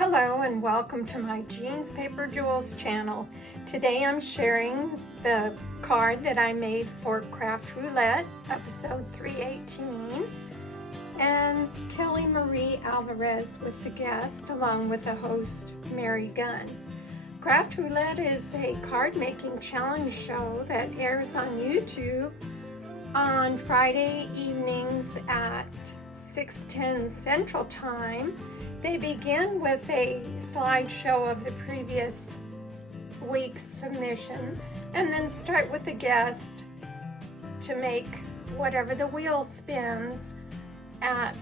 Hello and welcome to my Jeans Paper Jewels channel. Today I'm sharing the card that I made for Craft Roulette, episode 318, and Kelly Marie Alvarez with the guest along with the host Mary Gunn. Craft Roulette is a card making challenge show that airs on YouTube on Friday evenings at 6:10 Central Time. They begin with a slideshow of the previous week's submission and then start with a guest to make whatever the wheel spins at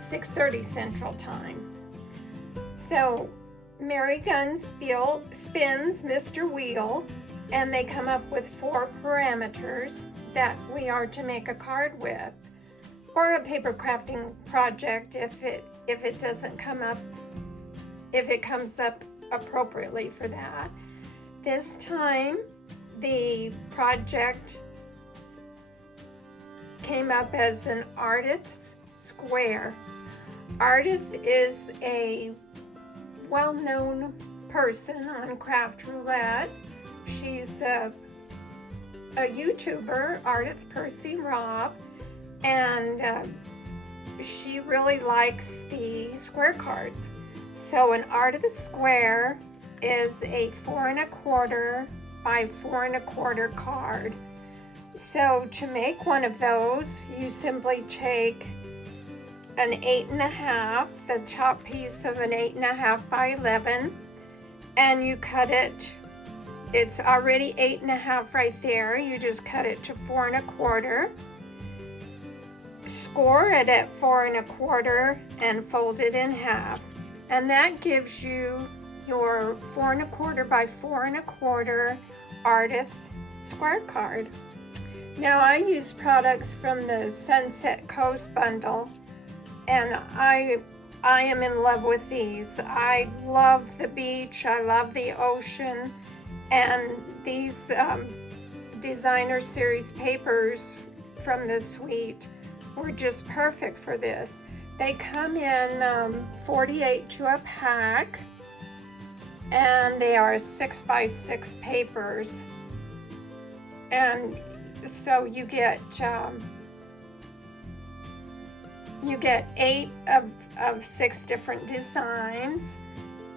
6:30 Central Time. So Mary Gunn spins Mr. Wheel, and they come up with 4 parameters that we are to make a card with, or a paper crafting project if it doesn't come up, if it comes up appropriately for that. This time the project came up as an artist's square. Artist is a well-known person on Craft Roulette. She's a YouTuber, Artist Percy Robb, and she really likes the square cards. So an artist square is a 4 1/4 by 4 1/4 card. So to make one of those, you simply take an 8 1/2, the top piece of an 8 1/2 by 11, and you cut it. It's already 8 1/2 right there. You just cut it to 4 1/4. Score it at 4 1/4 and fold it in half, and that gives you your 4 1/4 by 4 1/4 artist square card. Now I use products from the Sunset Coast bundle, and I am in love with these. I love the beach, I love the ocean, and these designer series papers from the suite were just perfect for this. They come in 48 to a pack, and they are 6 by 6 papers, and so you get 8 of 6 different designs.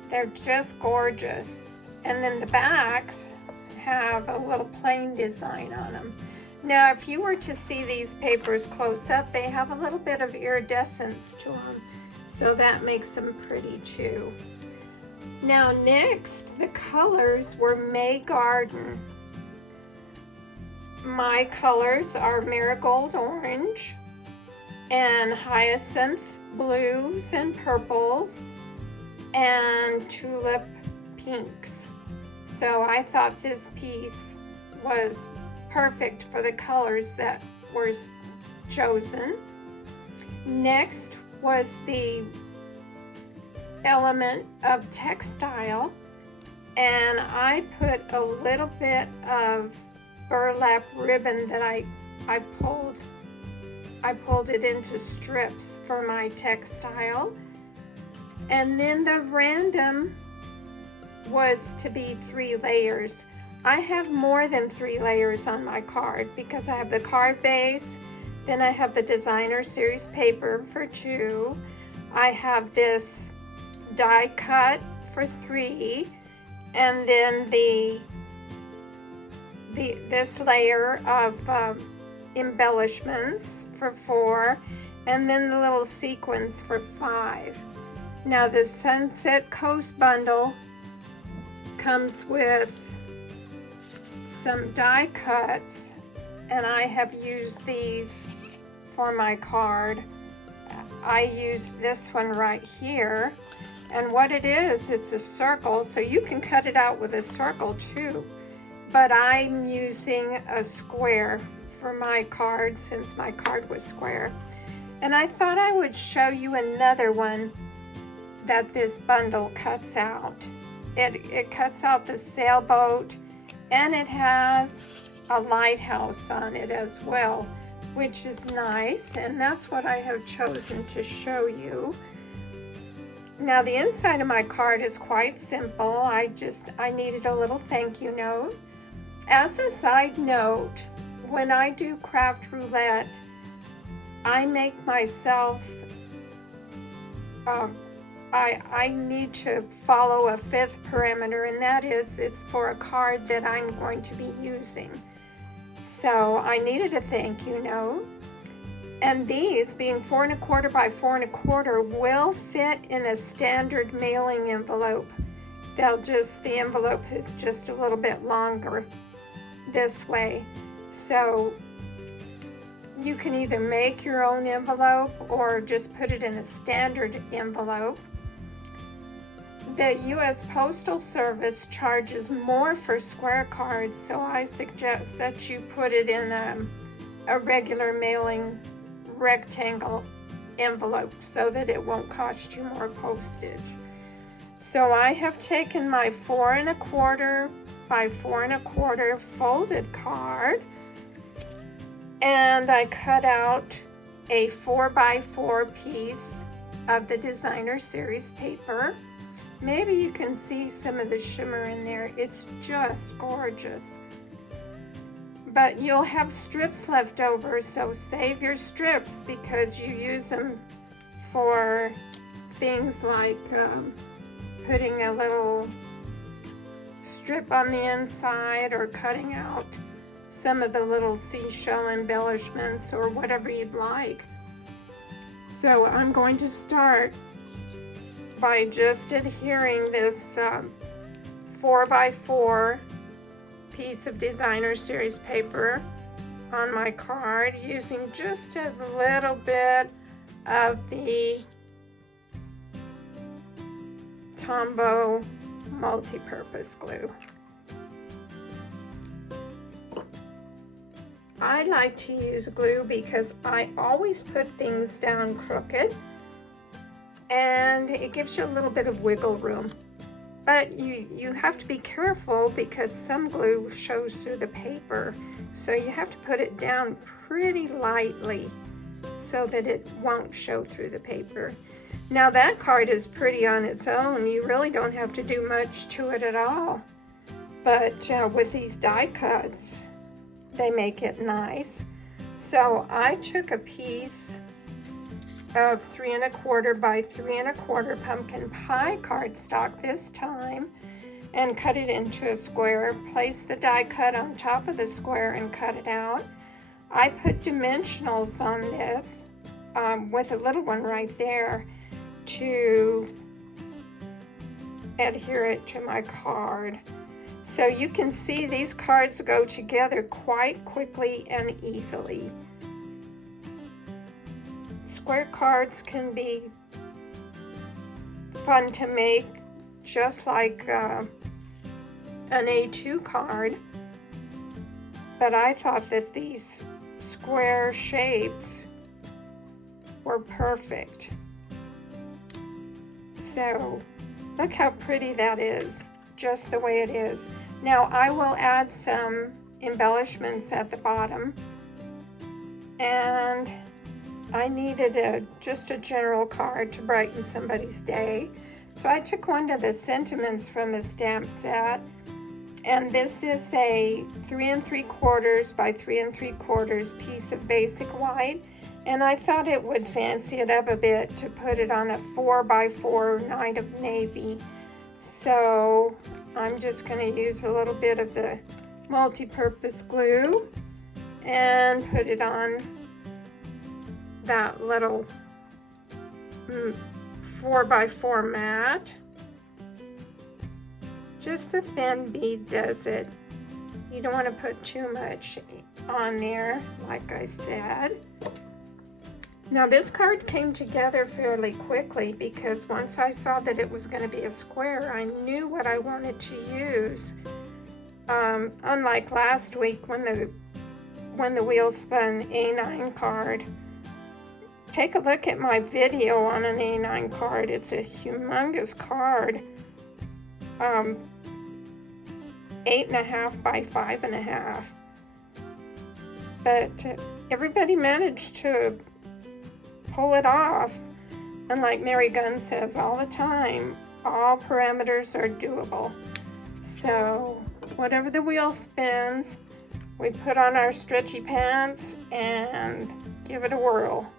They're just gorgeous. And then the backs have a little plain design on them. Now, if you were to see these papers close up, they have a little bit of iridescence to them, so that makes them pretty too. Now next, the colors were May Garden. My colors are Marigold Orange and Hyacinth Blues and Purples and Tulip Pinks. So I thought this piece was perfect for the colors that were chosen. Next was the element of textile, and I put a little bit of burlap ribbon that I pulled it into strips for my textile. And then the random was to be 3 layers. I have more than 3 layers on my card because I have the card base, then I have the designer series paper for 2, I have this die cut for 3, and then this layer of embellishments for 4, and then the little sequins for 5. Now the Sunset Coast bundle comes with some die cuts, and I have used these for my card. I used this one right here, and what it is, it's a circle, so you can cut it out with a circle too, but I'm using a square for my card since my card was square. And I thought I would show you another one that this bundle cuts out. It cuts out the sailboat, and it has a lighthouse on it as well, which is nice, and that's what I have chosen to show you. Now the inside of my card is quite simple. I needed a little thank you note. As a side note, when I do craft roulette, I make myself, I need to follow a 5th parameter, and that is it's for a card that I'm going to be using. So I needed a thank you note. And these, being 4 1/4 by 4 1/4, will fit in a standard mailing envelope. The envelope is just a little bit longer this way. So you can either make your own envelope or just put it in a standard envelope. The U.S. Postal Service charges more for square cards, so I suggest that you put it in a regular mailing rectangle envelope so that it won't cost you more postage. So I have taken my 4 1/4 by 4 1/4 folded card, and I cut out a 4 by 4 piece of the Designer Series paper. Maybe you can see some of the shimmer in there. It's just gorgeous. But you'll have strips left over, so save your strips because you use them for things like putting a little strip on the inside or cutting out some of the little seashell embellishments or whatever you'd like. So I'm going to start by just adhering this 4 by 4 piece of Designer Series paper on my card using just a little bit of the Tombow multi-purpose glue. I like to use glue because I always put things down crooked and it gives you a little bit of wiggle room. But you have to be careful because some glue shows through the paper. So you have to put it down pretty lightly so that it won't show through the paper. Now that card is pretty on its own. You really don't have to do much to it at all. But with these die cuts, they make it nice. So I took a piece of 3 1/4 by 3 1/4 pumpkin pie cardstock this time and cut it into a square. Place the die cut on top of the square and cut it out. I put dimensionals on this with a little one right there to adhere it to my card. So you can see these cards go together quite quickly and easily. Square cards can be fun to make, just like an A2 card, but I thought that these square shapes were perfect. So look how pretty that is, just the way it is. Now I will add some embellishments at the bottom, and I needed just a general card to brighten somebody's day. So I took one of the sentiments from the stamp set, and this is a 3 3/4 by 3 3/4 piece of basic white, and I thought it would fancy it up a bit to put it on a 4 by 4 night of navy. So I'm just going to use a little bit of the multi-purpose glue and put it on that little 4 by 4 mat. Just a thin bead does it. You don't want to put too much on there, like I said. Now this card came together fairly quickly because once I saw that it was going to be a square, I knew what I wanted to use. Unlike last week when the wheel spun A9 card. Take a look at my video on an A9 card. It's a humongous card. 8.5 by 5.5. But everybody managed to pull it off. And like Mary Gunn says all the time, all parameters are doable. So whatever the wheel spins, we put on our stretchy pants and give it a whirl.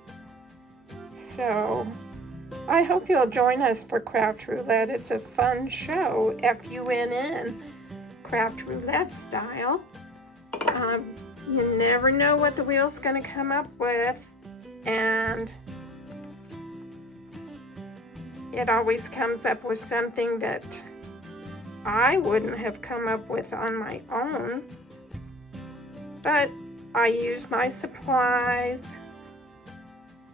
So I hope you'll join us for Craft Roulette. It's a fun show, F-U-N-N, Craft Roulette style. You never know what the wheel's going to come up with, and it always comes up with something that I wouldn't have come up with on my own. But I use my supplies,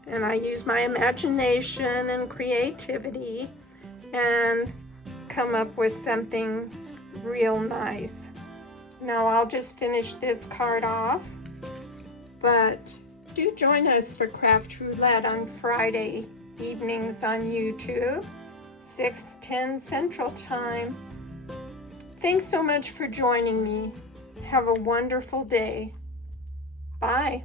and I use my imagination and creativity and come up with something real nice. Now I'll just finish this card off, but do join us for Craft Roulette on Friday evenings on YouTube, 6:10 Central Time. Thanks so much for joining me. Have a wonderful day. Bye.